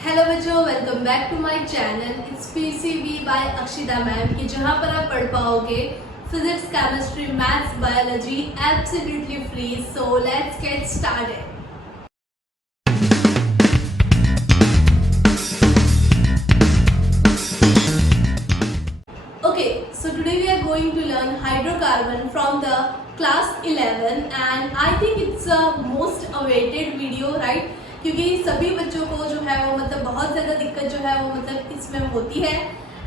Hello बच्चों, welcome back to my channel. It's PCB by Akshita ma'am की जहां पर आप पढ़ पाओगे physics, chemistry, maths, biology absolutely free. So let's get started. Okay, so today we are going to learn hydrocarbon from the class 11 and I think it's a most awaited video, right? क्योंकि सभी बच्चों को जो है वो मतलब बहुत ज़्यादा दिक्कत जो है वो मतलब इसमें होती है।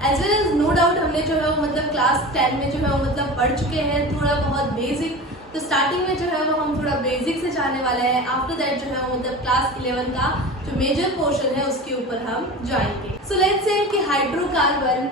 As well as no doubt हमने जो है वो मतलब क्लास 10 में जो है वो मतलब पढ़ चुके हैं थोड़ा बहुत बेसिक। तो स्टार्टिंग में जो है वो हम थोड़ा बेसिक से जाने वाले हैं। आफ्टर दैट जो है वो मतलब क्लास 11 का जो मेजर पोर्शन है उसके ऊपर हम जाएंगे। सो लेट्स से कि हाइड्रोकार्बन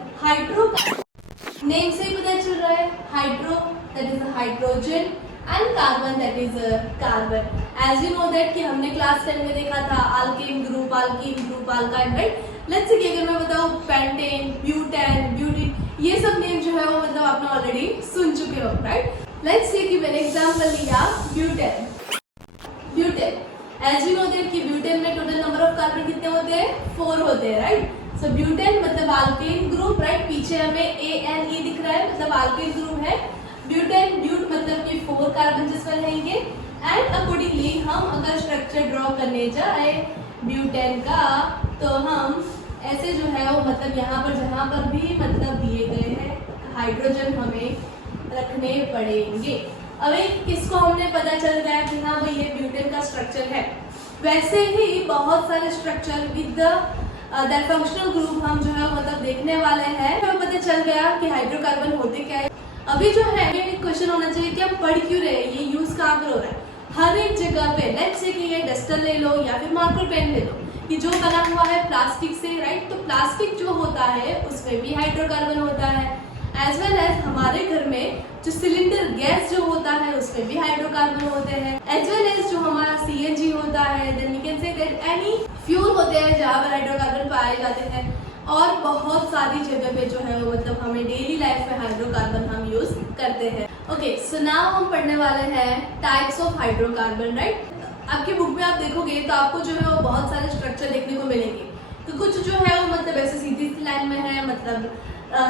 नेम से ही पता चल रहा है, hydro that is hydrogen and carbon that is carbon. As you know that कि हमने क्लास 10 में देखा था alkane group, alkyne, right. Let's say कि अगर मैं बताऊं पेंटेन, ब्यूटेन, ब्यूटीन, ये सब नेम जो है वो मतलब आपने ऑलरेडी सुन चुके हो, राइट। लेट्स से कि मैंने एग्जांपल लिया butane. As you know that कि ब्यूटेन में टोटल नंबर ऑफ कार्बन कितने होते हैं? 4 होते हैं, राइट। सो ब्यूटेन मतलब अल्केन ग्रुप, राइट। पीछे हमें ANE दिख रहा है मतलब अल्केन ग्रुप है। ब्यूटेन मतलब कि 4 कार्बन जिसमें रहेंगे। एंड अकॉर्डिंगली हम अगर स्ट्रक्चर ड्रॉ करने जाए ब्यूटेन का तो हम ऐसे जो है वो मतलब यहाँ पर जहाँ पर भी मतलब दिए गए हैं हाइड्रोजन हमें रखने पड़ेंगे। अभी किसको हमने पता चल गया कि हाँ भाई ये ब्यूटेन का स्ट्रक्चर है। वैसे ही बहुत सारे structure with that functional group हम जो है मतलब देखने वाले हैं। हमें पता चल गया कि हाइड्रोकार्बन होते क्या है। अभी जो है एक क्वेश्चन होना चाहिए कि आप पढ़ क्यों रहे हैं, ये यूज कहाँ पर हो रहा है। हर एक जगह पे लेट्स से कि ये डस्टर ले लो या फिर मार्कर पेन ले लो, ये जो बना हुआ है प्लास्टिक से, राइट। तो प्लास्टिक जो होता है उसमें भी हाइड्रोकार्बन होता है। एज वेल एज हमारे घर में जो सिलेंडर गैस जो होता है उसमें भी हाइड्रोकार्बन होते हैं। एज वेल एज जो हमारा CNG होता है, then we can say that any fuel होते हैं जहाँ पर हाइड्रोकार्बन पाए जाते हैं। और बहुत सारी जगह पे जो है वो मतलब हमें डेली लाइफ में हाइड्रोकार्बन हम यूज करते हैं। ओके, सो नाउ हम पढ़ने वाले हैं टाइप्स ऑफ हाइड्रोकार्बन, राइट। आपकी बुक में आप देखोगे तो आपको जो है वो बहुत सारे स्ट्रक्चर देखने को मिलेंगे। तो कुछ जो है वो मतलब ऐसे सीधी लाइन में है, मतलब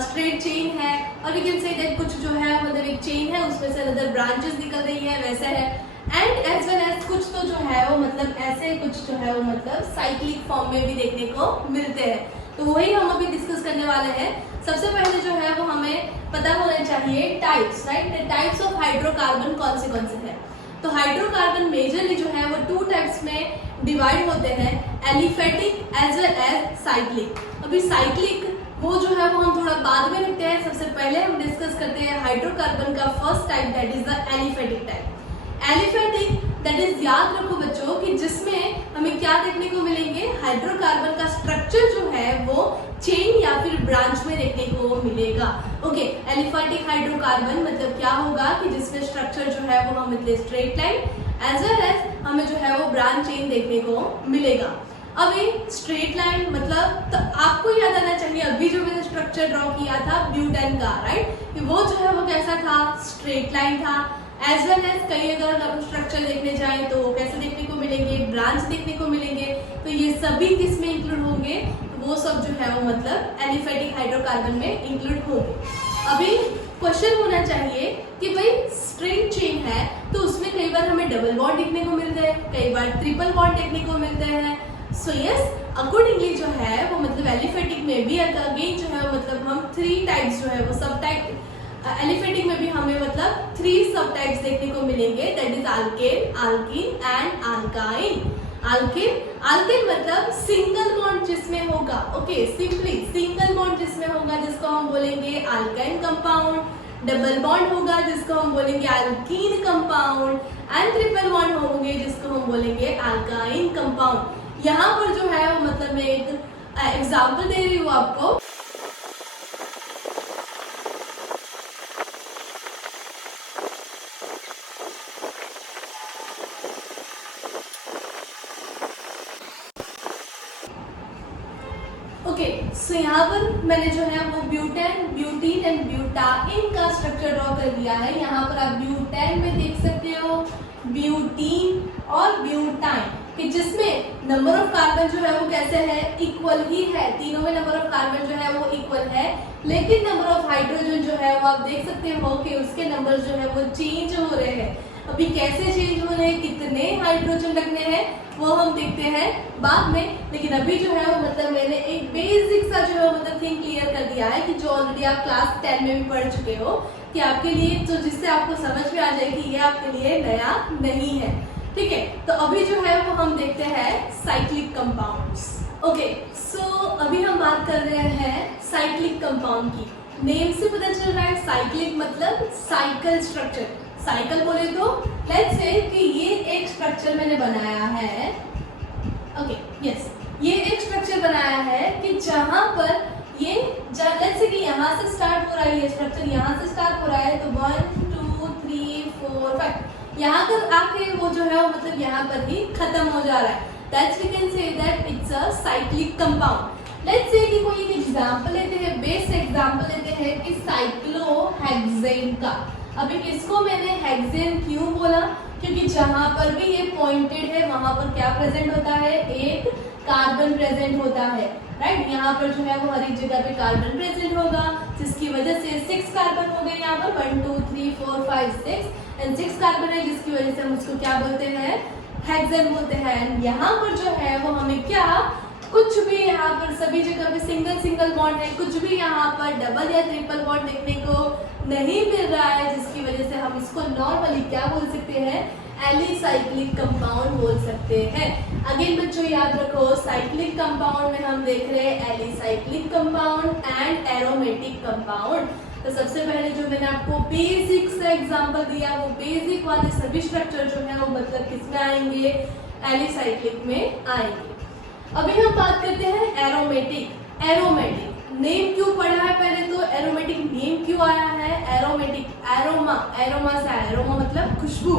स्ट्रेट चेन है। और यू कैन से दैट कुछ जो है मतलब एक चेन है उसमें से अदर ब्रांचेस निकल रही है, वैसा है। एंड एज वेल एज कुछ तो जो है वो मतलब ऐसे कुछ जो है वो मतलब साइक्लिक फॉर्म में भी देखने को मिलते हैं। तो वही हम अभी डिस्कस करने वाले हैं। सबसे पहले जो है वो हमें पता होना चाहिए types, right. Types of hydrocarbon कौन से हैं। तो हाइड्रोकार्बन मेजरली जो है वो 2 टाइप्स में डिवाइड होते हैं, aliphatic as well as cyclic. अभी साइक्लिक वो जो है वो हम थोड़ा बाद में रखते हैं। सबसे पहले हम डिस्कस करते हैं हाइड्रोकार्बन का first type that is the aliphatic type. Aliphatic that is, याद रखो बच्चों कि जिसमें हमें क्या देखने को मिलेंगे, हाइड्रोकार्बन का स्ट्रक्चर जो है वो चेन या फिर ब्रांच में देखने को मिलेगा। ओके, एलिफेटिक हाइड्रोकार्बन मतलब क्या होगा कि जिसमें स्ट्रक्चर जो है वो हम मतलब straight line as well as हमें जो है वो ब्रांच चेन देखने को मिलेगा। अभी स्ट्रेट लाइन मतलब तो आपको याद आना चाहिए अभी जो मैंने स्ट्रक्चर ड्रॉ किया था ब्यूटेन का, राइट, कि वो जो है वो कैसा था, स्ट्रेट लाइन था। एज वेल एज कई अगर हम स्ट्रक्चर देखने जाएं तो वो कैसे देखने को मिलेंगे, ब्रांच देखने को मिलेंगे। तो ये सभी किस में इंक्लूड होंगे, वो सब जो है वो मतलब एलिफेटिक हाइड्रोकार्बन में इंक्लूड होंगे। अभी क्वेश्चन होना चाहिए कि भाई स्ट्रेट चेन है तो उसमें कई बार हमें डबल बॉन्ड देखने को मिलते हैं, कई बार ट्रिपल बॉन्ड देखने को मिलते हैं। सो यस, अकॉर्डिंगली जो है वो मतलब एलिफेटिक में भी अगेन जो है मतलब हम 3 टाइप्स जो है वो सब टाइप एलिफेटिक में भी हमें मतलब 3 सब टाइप्स देखने को मिलेंगे, that is alkane, alkene and alkyne. Alkane मतलब सिंगल बॉन्ड जिसमें होगा, ओके, सिंपली सिंगल बॉन्ड जिसमें होगा जिसको हम बोलेंगे अल्काइन कंपाउंड। डबल बॉन्ड होगा जिसको हम बोलेंगे alkyne compound. And triple bond होंगे जिसको हम बोलेंगे अल्काइन कंपाउंड। यहाँ पर जो है वो मतलब मैं एक एग्जाम्पल दे रही हूँ आपको। ओके, सो यहाँ पर मैंने जो है वो ब्यूटेन, ब्यूटीन एंड ब्यूटाइन का स्ट्रक्चर ड्रॉ कर दिया है। यहाँ पर आप ब्यूटेन में देख सकते हो ब्यूटीन और ब्यूटाइन, कि जिसमें नंबर ऑफ कार्बन जो है वो कैसे है, इक्वल ही है, तीनों में नंबर ऑफ कार्बन जो है वो इक्वल है, लेकिन नंबर ऑफ हाइड्रोजन जो है वो आप देख सकते हो कि उसके नंबर जो है वो चेंज हो रहे हैं। अभी कैसे चेंज हो रहे हैं, कितने हाइड्रोजन लगने हैं वो हम देखते हैं बाद में, लेकिन अभी जो है वो मतलब मैंने एक बेसिक सा जो है मतलब थिंग क्लियर कर दिया है कि जो ऑलरेडी आप क्लास 10 में भी पढ़ चुके हो, कि आपके लिए तो जिससे आपको समझ में आ जाए कि ये आपके लिए नया नहीं है। ठीक है, तो अभी जो है वो हम देखते हैं साइक्लिक कंपाउंड्स। ओके, सो अभी हम बात कर रहे हैं साइक्लिक कंपाउंड की। नेम से पता चल रहा है साइक्लिक मतलब साइकिल स्ट्रक्चर। साइकिल बोले तो लेट्स से कि ये एक स्ट्रक्चर मैंने बनाया है। ओके, यस, ये एक स्ट्रक्चर बनाया है कि जहां पर ये लेट्स से कि यहाँ से स्टार्ट हो रहा है, ये स्ट्रक्चर यहाँ से स्टार्ट हो रहा है, तो 1 2 3 4 5 यहाँ पर आके वो जो है वो मतलब यहाँ पर ही खत्म हो जा रहा है। That's we can say that it's a cyclic compound. Let's say कि कोई एक एग्जांपल लेते हैं, बेस एग्जांपल लेते हैं कि साइक्लोहेक्सेन का। अभी इसको मैंने हेक्सेन क्यों बोला, क्योंकि जहां पर भी ये पॉइंटेड है वहां पर क्या प्रेजेंट होता है, एक कार्बन प्रेजेंट होता है, राइट। यहाँ पर जो है वो हर एक जगह पे कार्बन प्रेजेंट होगा, जिसकी वजह से 6 कार्बन हो गए यहाँ पर, 1 2 3 4 5 6 एंड 6 कार्बन है, जिसकी वजह से हम उसको क्या बोलते हैं, हेक्सेन बोलते हैं। यहाँ पर जो है वो हमें क्या, कुछ भी यहाँ पर सभी जगह पे सिंगल सिंगल बॉन्ड है, कुछ भी यहाँ पर डबल या ट्रिपल बॉन्ड देखने को नहीं मिल रहा है, जिसकी वजह से हम इसको नॉर्मली क्या बोल सकते हैं, एलिसाइक्लिक कंपाउंड बोल सकते हैं। अगेन बच्चों याद रखो, साइक्लिक कंपाउंड में हम देख रहे हैं alicyclic compound and aromatic compound. तो सबसे पहले जो मैंने आपको बेसिक से एग्जांपल दिया, वो बेसिक वाले सभी स्ट्रक्चर जो है वो मतलब किसमें आएंगे, एलिसाइक्लिक में आएंगे। अभी हम बात करते हैं एरोमेटिक। एरोमेटिक नेम क्यों पढ़ा है, पहले तो एरोमेटिक नेम क्यों आया है, एरोमेटिक एरोमा, एरोमा से एरोमा मतलब खुशबू,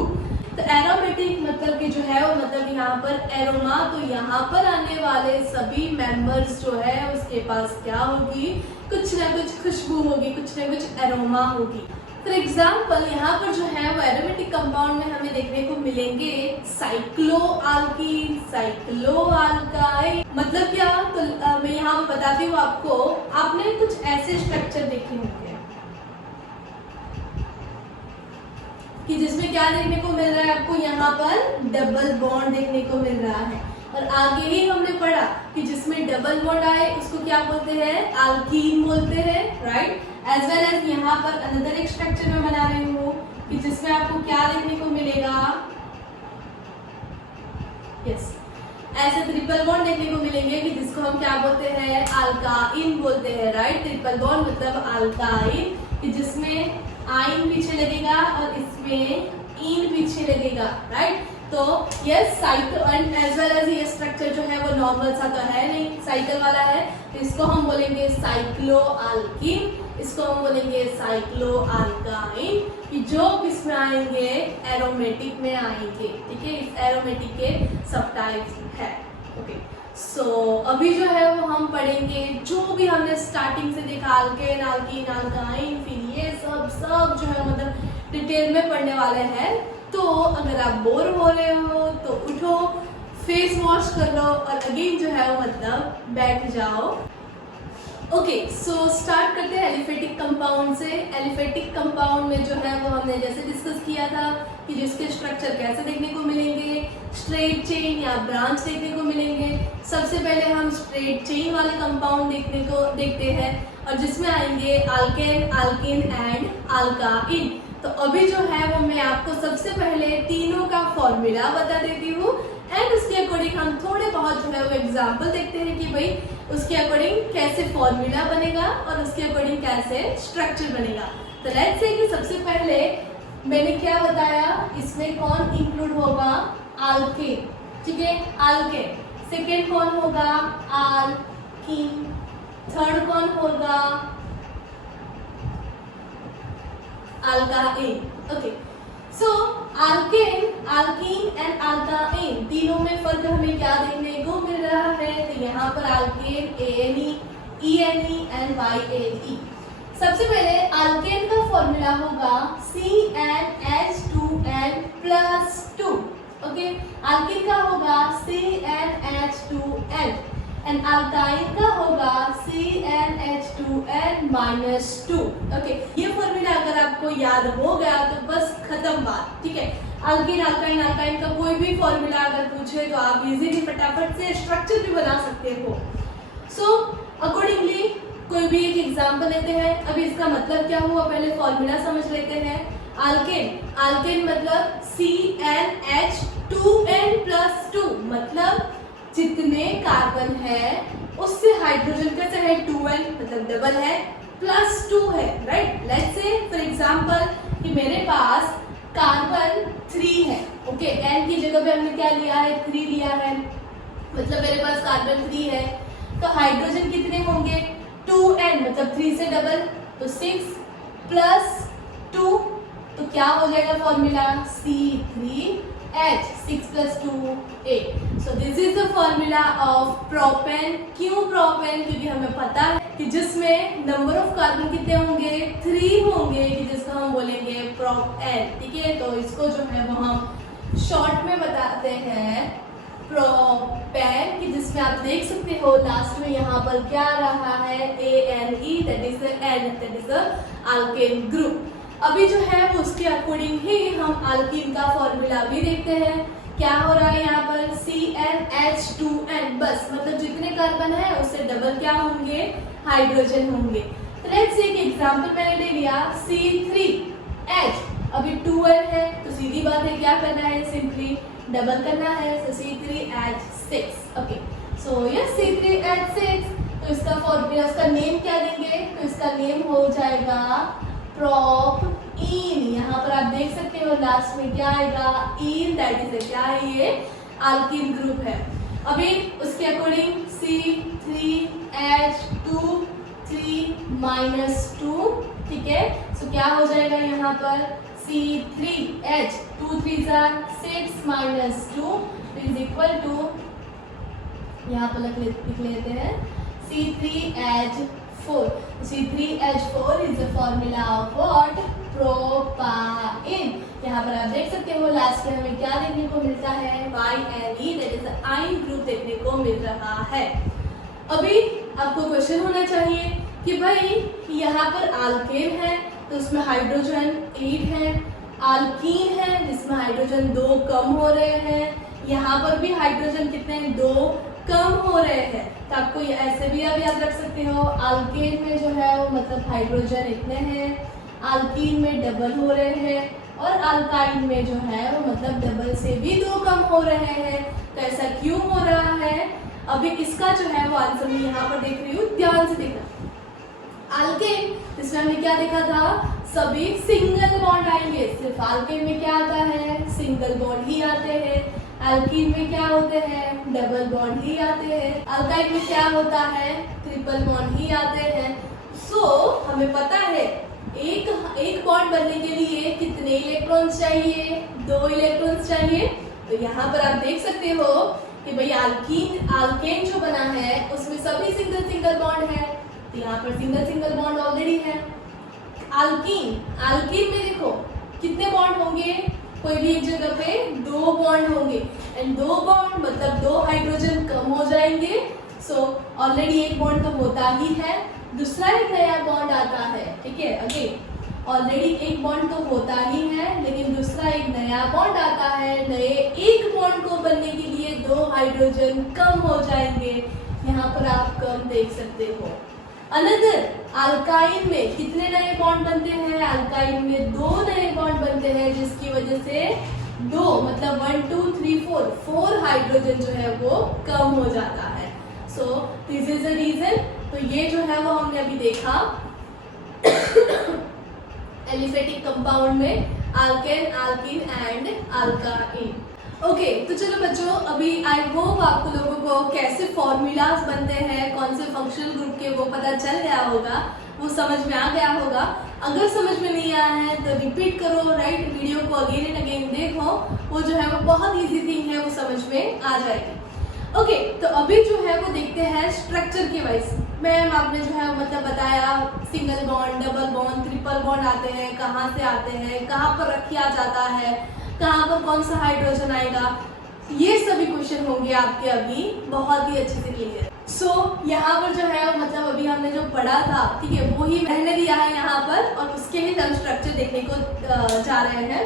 तो एरोमेटिक मतलब कि जो है वो मतलब यहाँ पर एरोमा, तो यहाँ पर आने वाले सभी मेंबर्स जो है उसके पास क्या होगी, कुछ ना कुछ खुशबू होगी, कुछ ना कुछ एरोमा होगी। फॉर एग्जाम्पल यहाँ पर जो है वो एरोमेटिक कंपाउंड में हमें देखने को मिलेंगे साइक्लोआल्कीन, साइक्लोआल्काइन। मतलब क्या, तो मैं यहाँ पर बताती हूँ आपको, आपने कुछ ऐसे स्ट्रक्चर देखे होंगे कि जिसमें क्या देखने को मिल रहा है आपको, यहाँ पर डबल बॉन्ड देखने को मिल रहा है, और आगे ही हमने पढ़ा कि जिसमें डबल बॉन्ड आए उसको क्या बोलते हैं, अल्कीन बोलते हैं, राइट। एज वेल एज यहाँ पर अनदर एक स्ट्रक्चर में बना रही हूँ कि जिसमें आपको क्या देखने को मिलेगा, यस, ऐसे ट्रिपल बॉन्ड देखने को मिलेंगे कि जिसको हम क्या बोलते हैं, अल्काइन बोलते हैं, राइट। ट्रिपल बॉन्ड मतलब अल्काइन, कि जिसमें आइन पीछे लगेगा और इसमें इन पीछे लगेगा, राइट। तो yes, cycle and as well as ये स्ट्रक्चर जो है वो नॉर्मल सा तो है नहीं, साइकिल वाला है, तो इसको हम बोलेंगे साइक्लोआल्कीन, इसको हम बोलेंगे साइक्लोआल्काइन, कि जो किसमें आएंगे, एरोमेटिक में आएंगे, ठीक है। इस एरोमेटिक के सब टाइप्स है। ओके, सो अभी जो है वो हम पढ़ेंगे जो भी हमने स्टार्टिंग से देखा, अल्केन, अल्कीन, अल्काइन, फिर ये सब जो है मतलब डिटेल में पढ़ने वाले हैं। तो अगर आप बोर हो रहे हो तो उठो, फेस वॉश कर लो और अगेन जो है वो मतलब बैठ जाओ। ओके, सो स्टार्ट करते हैं एलिफेटिक कंपाउंड से। एलिफेटिक कंपाउंड में जो है वो हमने जैसे डिस्कस किया था कि जिसके स्ट्रक्चर कैसे देखने को मिलेंगे, स्ट्रेट चेन या ब्रांच देखने को मिलेंगे। सबसे पहले हम स्ट्रेट चेन वाले कंपाउंड देखते हैं, और जिसमें आएंगे अल्केन, अल्कीन एंड अल्काइन। तो अभी जो है वो मैं आपको सबसे पहले तीनों का फॉर्मूला बता देती हूँ, एंड उसके अकॉर्डिंग हम थोड़े बहुत जो है वो एग्जाम्पल देखते हैं कि भाई उसके अकॉर्डिंग कैसे फॉर्मूला बनेगा और उसके अकॉर्डिंग कैसे स्ट्रक्चर बनेगा। तो लेट्स से कि सबसे पहले मैंने क्या बताया, इसमें कौन इंक्लूड होगा, अल्केन, ठीक है, अल्केन। सेकेंड कौन होगा, अल्कीन। थर्ड कौन होगा, alkyne. Okay, so alkane, alkene and alkyne तीनों में फर्क हमें क्या देखने को मिल रहा है, तो यहाँ पर alkane ANE, ENE and YNE। सबसे पहले अल्केन का फॉर्मूला होगा CnH2n+2। ओके, अल्किन का होगा CnH2n एंड अल्काइन का होगा CnH2n-2। ओके, ये फॉर्मूला अगर आपको याद हो गया तो बस खत्म बात, ठीक है। अल्किन अल्काइन अल्काइन का कोई भी फॉर्मूला अगर पूछे तो आप इजीली फटाफट से स्ट्रक्चर भी बना सकते हो। सो अकॉर्डिंगली कोई भी एक एग्जांपल लेते हैं। अभी इसका मतलब क्या हुआ पहले फॉर्मूला समझ लेते हैं। अल्केन, अल्केन मतलब CnH2n+2, मतलब जितने कार्बन है उससे हाइड्रोजन का चाहे 2n मतलब डबल है +2 है, राइट। लेट्स से फॉर एग्जांपल कि मेरे पास कार्बन 3 है, ओके, n की जगह पे हमने क्या लिया है 3 लिया है, मतलब मेरे पास कार्बन 3 है, तो हाइड्रोजन कितने होंगे 2n मतलब 3 से डबल तो 6 + 2, तो क्या हो जाएगा formula C3H, 6 + 2 8। So this is the formula of propane. क्यों प्रोपेन? क्योंकि हमें पता है कि जिसमें नंबर ऑफ कार्बन कितने होंगे 3 होंगे, कि जिसको हम बोलेंगे प्रोपेन, ठीक है। तो इसको जो है वो हम शॉर्ट में बताते हैं प्रोपेन, कि जिसमें आप देख सकते हो लास्ट में यहाँ पर क्या आ रहा है ANE, that is the N, that is the alkane group. अभी जो है वो उसके अकॉर्डिंग ही हम अल्कीन का फॉर्मूला भी देखते हैं। क्या हो रहा है यहाँ पर CnH2n, बस मतलब जितने कार्बन है उससे डबल क्या होंगे हाइड्रोजन होंगे। तो लेट्स से एक एग्जांपल मैंने ले लिया C3H, अभी 2n है तो सीधी बात है क्या करना है सिंपली डबल करना है, so C3H6। Okay, so yes C3H6, तो इसका फॉर्मूला उसका नेम क्या देंगे, तो इसका नेम हो जाएगा प्रोपीन। यहाँ पर आप देख सकते हो लास्ट में क्या आएगा इन, दैट इज क्या है ये अल्कीन ग्रुप है। अभी उसके अकॉर्डिंग C3H2 ठीक है। सो क्या हो जाएगा यहाँ पर C3H 2 3 6 -2 इज इक्वल टू, यहाँ पर लिख लेते हैं C3H4। C3H4 is the formula of what propyne. यहाँ पर आप देख सकते हो लास्ट में हमें क्या देखने को मिलता है YNE, that is the ion group देखने को मिल रहा है। अभी आपको क्वेश्चन होना चाहिए कि भाई यहाँ पर अल्केन है तो उसमें हाइड्रोजन 8 है, अल्कीन है जिसमें हाइड्रोजन 2 कम हो रहे हैं, यहाँ पर भी हाइड्रोजन कितने हैं 2 कम हो रहे हैं। तो आपको ऐसे भी आप याद रख सकते हो अल्केन में जो है वो मतलब हाइड्रोजन इतने हैं, अल्कीन में डबल हो रहे हैं, और अल्काइन में जो है वो मतलब डबल से भी 2 कम हो रहे हैं। तो ऐसा क्यों हो रहा है? अभी इसका जो है वो आंसर मैं यहाँ पर देख रही हूँ, ध्यान से देखना। अल्केन जिसमें हमने क्या देखा था सभी सिंगल बॉन्ड आएंगे, सिर्फ अल्केन में क्या आता है सिंगल बॉन्ड ही आते हैं, अल्कीन में क्या होते हैं डबल बॉन्ड ही आते हैं, अल्काइन में क्या होता है ट्रिपल बॉन्ड ही आते हैं। सो हमें पता है एक बॉन्ड बनने के लिए कितने इलेक्ट्रॉन्स चाहिए 2 इलेक्ट्रॉन्स चाहिए। तो यहाँ पर आप देख सकते हो कि भाई अल्केन जो बना है उसमें सभी सिंगल बॉन्ड है, तो यहाँ पर सिंगल बॉन्ड ऑलरेडी है। अल्कीन में देखो कितने बॉन्ड होंगे, कोई भी एक जगह पे 2 बॉन्ड होंगे, एंड 2 बॉन्ड मतलब 2 हाइड्रोजन कम हो जाएंगे। सो ऑलरेडी एक बॉन्ड तो होता ही है, दूसरा एक नया बॉन्ड आता है, ठीक है। अगेन ऑलरेडी एक बॉन्ड तो होता ही है लेकिन दूसरा एक नया बॉन्ड आता है, नए एक बॉन्ड को बनने के लिए 2 हाइड्रोजन कम हो जाएंगे। यहाँ पर आप कम देख सकते हो। अनदर अल्काइन में कितने नए बॉन्ड बनते हैं, अल्काइन में 2 नए बॉन्ड बनते हैं, जिसकी वजह से 2 मतलब 1 2 3 4 हाइड्रोजन जो है वो कम हो जाता है। So this is the reason. तो ये जो है वो हमने अभी देखा एलिफेटिक कंपाउंड में alkane, alkene and alkyne. Okay, तो चलो बच्चों अभी आई होप आपको लोगों को कैसे फॉर्मूलाज बनते हैं कौन से फंक्शनल ग्रुप के वो पता चल गया होगा, वो समझ में आ गया होगा। अगर समझ में नहीं आया है तो रिपीट करो, राइट, वीडियो को अगेन एंड अगेन देखो, वो जो है वो बहुत इजी थिंग है, वो समझ में आ जाएगी। ओके, तो अभी जो है वो देखते हैं स्ट्रक्चर के वाइज। मैम आपने जो है मतलब बताया single bond, double bond, triple bond आते हैं, कहाँ से आते हैं, कहाँ पर रखा जाता है, कहाँ पर कौन सा हाइड्रोजन आएगा, ये सभी क्वेश्चन होंगे आपके अभी बहुत ही अच्छे से क्लियर। यहाँ पर जो है मतलब अभी हमने जो पढ़ा था, ठीक है, वो ही मैंने दिया है यहाँ पर, और उसके ही हम स्ट्रक्चर देखने को जा रहे हैं।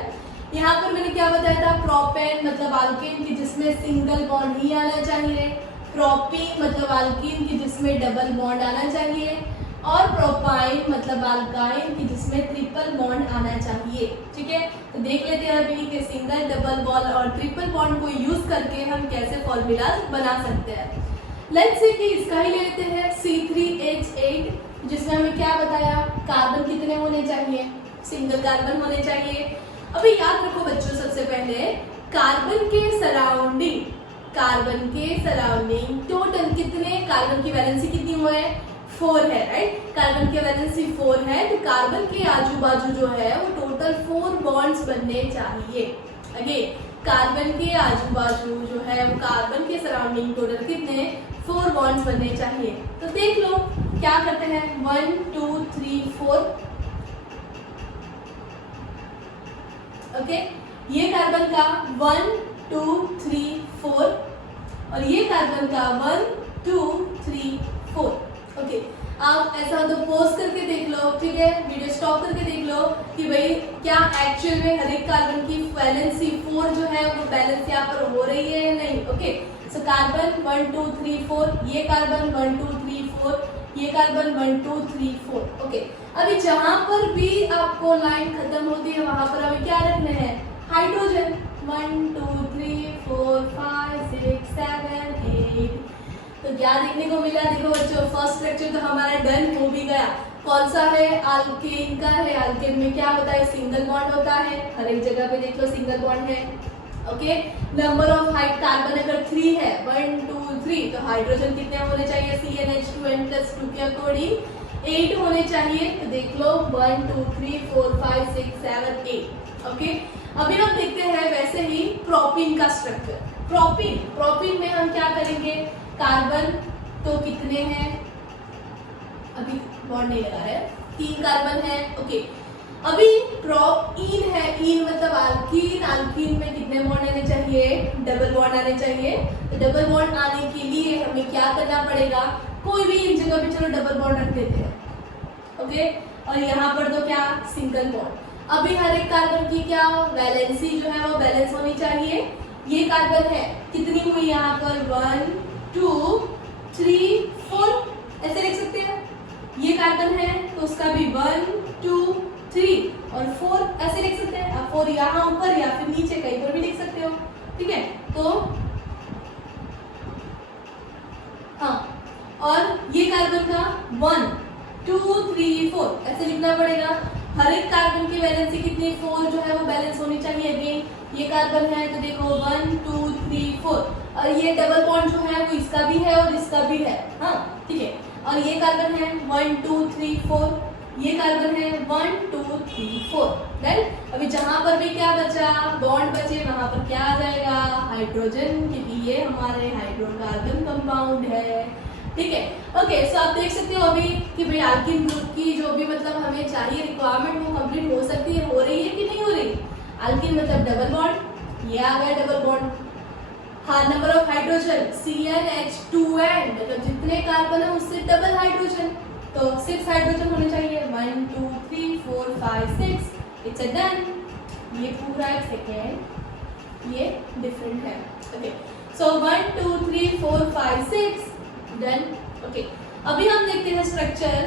यहाँ पर मैंने क्या बताया था, प्रोपेन मतलब अल्केन की जिसमें सिंगल बॉन्ड ही आना चाहिए, प्रोपीन मतलब अल्कीन की जिसमें डबल बॉन्ड आना चाहिए, और प्रोपाइन मतलब अल्काइन की जिसमें ट्रिपल बॉन्ड आना चाहिए। ठीक है, तो देख लेते हैं अभी कि सिंगल, डबल बॉन्ड और ट्रिपल बॉन्ड को यूज करके हम कैसे फॉर्मूला बना सकते हैं। लेट्स से कि इसका ही लेते हैं C3H8, जिसमें हमें क्या बताया, कार्बन कितने होने चाहिए, सिंगल कार्बन होने चाहिए। अभी याद रखो बच्चों, सबसे पहले कार्बन के सराउंडिंग टोटल कितने, कार्बन की वैलेंसी कितनी हुआ है, 4 है, राइट। कार्बन की वैलेंसी 4 है, तो कार्बन के आजू बाजू जो है वो टोटल 4 बॉन्ड्स बनने चाहिए। अगेन कार्बन के आजू बाजू जो है वो कार्बन के सराउंडिंग टोटल कितने, 4 बॉन्ड्स बनने चाहिए। तो देख लो क्या करते हैं, 1 2 3 4। ओके, ये कार्बन का 1 2 3 4 और ये कार्बन का 1 2 3 4। ओके, आप ऐसा हो तो पॉज करके देख लो, ठीक है, वीडियो स्टॉप करके देख लो कि भाई क्या एक्चुअल में हर एक कार्बन की वैलेंसी 4 जो है वो बैलेंस यहाँ पर हो रही है या नहीं। ओके, सो कार्बन 1 2 3 4, ये कार्बन 1 2 3 4, ये कार्बन 1 2 3 4। ओके, अभी जहां पर भी आपको लाइन खत्म होती है वहां पर हमें क्या रखना है, हाइड्रोजन। 1 2 3 4 5 6 7 8। तो क्या देखने को मिला, देखो बच्चों, फर्स्ट स्ट्रक्चर तो हमारा डन हो भी गया। कौन सा है, अल्केन का है। अल्केन में क्या होता है, सिंगल बॉन्ड होता है, हर एक जगह पे देख लो सिंगल बॉन्ड है। Okay, number of height carbon अगर 3 है, 1 2 3, तो हाइड्रोजन कितने होने चाहिए, CnH2n+2 के अकॉर्डिंग 8 होने चाहिए। तो देख लो 1 2 3 4 5 6 7 8। ओके, अभी हम देखते हैं वैसे ही प्रोपीन का स्ट्रक्चर। प्रोपीन में हम क्या करेंगे, कार्बन तो कितने हैं, अभी बॉन्ड नहीं लगा है, 3 कार्बन है। ओके, अभी प्रोपीन है, इन मतलब अल्कीन में कितने बॉन्ड आने चाहिए, डबल बॉन्ड आने चाहिए। तो डबल बॉन्ड आने के लिए हमें क्या करना पड़ेगा, कोई भी एक जगह पे चलो डबल बॉन्ड रख देते हैं। ओके, और यहाँ पर तो क्या, सिंगल बॉन्ड। अभी हर एक कार्बन की क्या वैलेंसी जो है वो बैलेंस होनी चाहिए। ये कार्बन है, कितनी हुई यहाँ पर, 1 2 3 4, ऐसे लिख सकते हैं। ये कार्बन है तो उसका भी 1 2 3 और 4 ऐसे लिख सकते हैं। अब 4 यहाँ ऊपर या फिर नीचे कहीं पर भी लिख सकते हो, ठीक है। तो हाँ, और ये कार्बन का 1 2 3 4 ऐसे लिखना पड़ेगा। हर एक कार्बन की वैलेंसी कितनी, 4 जो है वो बैलेंस होनी चाहिए। अगेन ये कार्बन है तो देखो 1 2 3 4, और ये डबल बॉन्ड जो है वो इसका भी है और इसका भी है, हाँ ठीक है। और ये कार्बन है 1 2 3 4, ये कार्बन है 1 2 3 4। राइट, अभी जहां पर भी क्या बचा, बॉन्ड बचे, वहां पर क्या आ जाएगा, हाइड्रोजन, क्योंकि ये हमारे हाइड्रोकार्बन कंपाउंड है, ठीक है। ओके, सो आप देख सकते हो अभी कि भाई अल्कीन ग्रुप की जो भी मतलब हमें चाहिए रिक्वायरमेंट वो कंप्लीट हो सकती है, हो रही है कि नहीं हो रही। अल्कीन मतलब डबल बॉन्ड, ये आ गया डबल बॉन्ड। हाँ, नंबर ऑफ हाइड्रोजन CnH2n, मतलब जितने कार्बन है उससे डबल हाइड्रोजन, तो 6 हाइड्रोजन होने चाहिए। 1 2 3 4 5 6, इट्स अ डन। ये पूरा एक सेकेंड, ये डिफरेंट है। ओके, सो 1 2 3 4 5 6 डन। ओके, अभी हम देखते हैं स्ट्रक्चर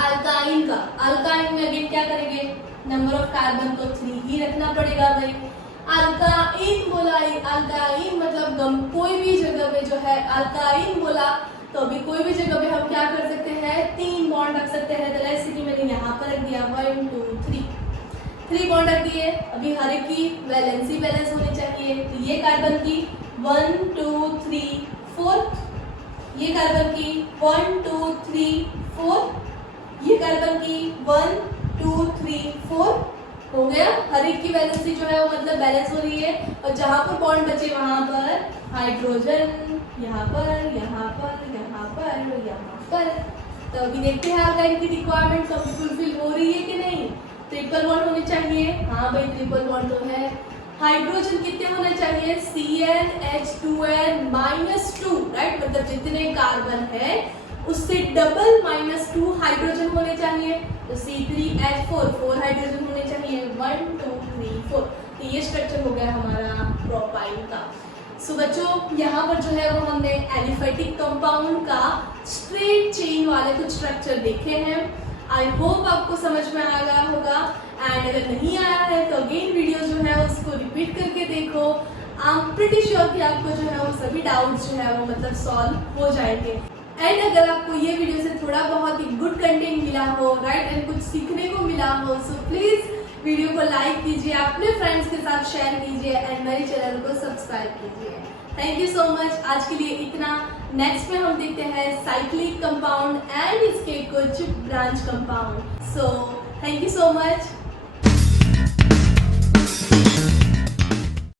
अल्काइन का। अल्काइन में अगेन क्या करेंगे, नंबर ऑफ कार्बन तो 3 ही रखना पड़ेगा भाई। अल्काइन बोला, अल्काइन मतलब कोई भी जगह पे जो है अल्काइन बोला, तो अभी कोई भी जगह पे हम क्या कर सकते हैं, 3 बॉन्ड रख सकते हैं। तो जैसे कि मैंने यहाँ पर रख दिया 1 2 3 बॉन्ड रख दिए। अभी हर एक की वैलेंसी बैलेंस होनी चाहिए। तो ये कार्बन की 1 2 3 4, ये कार्बन की 1 2 3 4, ये कार्बन की 1 2 3 4 हो गया। हर एक की वैलेंसी जो है वो मतलब बैलेंस हो रही है। और जहां पर बॉन्ड बचे वहां पर हाइड्रोजन, यहाँ पर, यहाँ पर, यहाँ पर, यहाँ पर। तो अभी देखते हैं अल्काइन की रिक्वायरमेंट फुलफिल हो रही है कि नहीं। ट्रिपल बॉन्ड होनी चाहिए, हाँ भाई ट्रिपल बॉन्ड तो है। हाइड्रोजन कितने होने चाहिए, CnH2n-2, राइट, मतलब जितने कार्बन है उससे डबल -2 हाइड्रोजन होने चाहिए। तो C3H4, 4 हाइड्रोजन होने चाहिए, 1 2 3 4। तो ये स्ट्रक्चर हो गया हमारा प्रोपाइल का। सो बच्चों यहाँ पर जो है वो हमने एलिफेटिक कंपाउंड का स्ट्रेट चेन वाले कुछ स्ट्रक्चर देखे हैं। आई होप आपको समझ में आ गया होगा, एंड अगर नहीं आया है तो अगेन वीडियो जो है उसको रिपीट करके देखो। आई एम प्रीटी श्योर कि आपको जो है वो सभी डाउट्स जो है वो मतलब सॉल्व हो जाएंगे। एंड अगर आपको ये वीडियो से थोड़ा बहुत ही गुड कंटेंट मिला हो, राइट, एंड कुछ सीखने को मिला हो, सो प्लीज वीडियो को लाइक कीजिए, अपने फ्रेंड्स के साथ शेयर कीजिए, एंड मेरे चैनल को सब्सक्राइब कीजिए। Thank you so much. आज के लिए इतना। नेक्स्ट में हम देखते हैं साइक्लिक कंपाउंड एंड इसके कुछ branch compound. So thank you so much.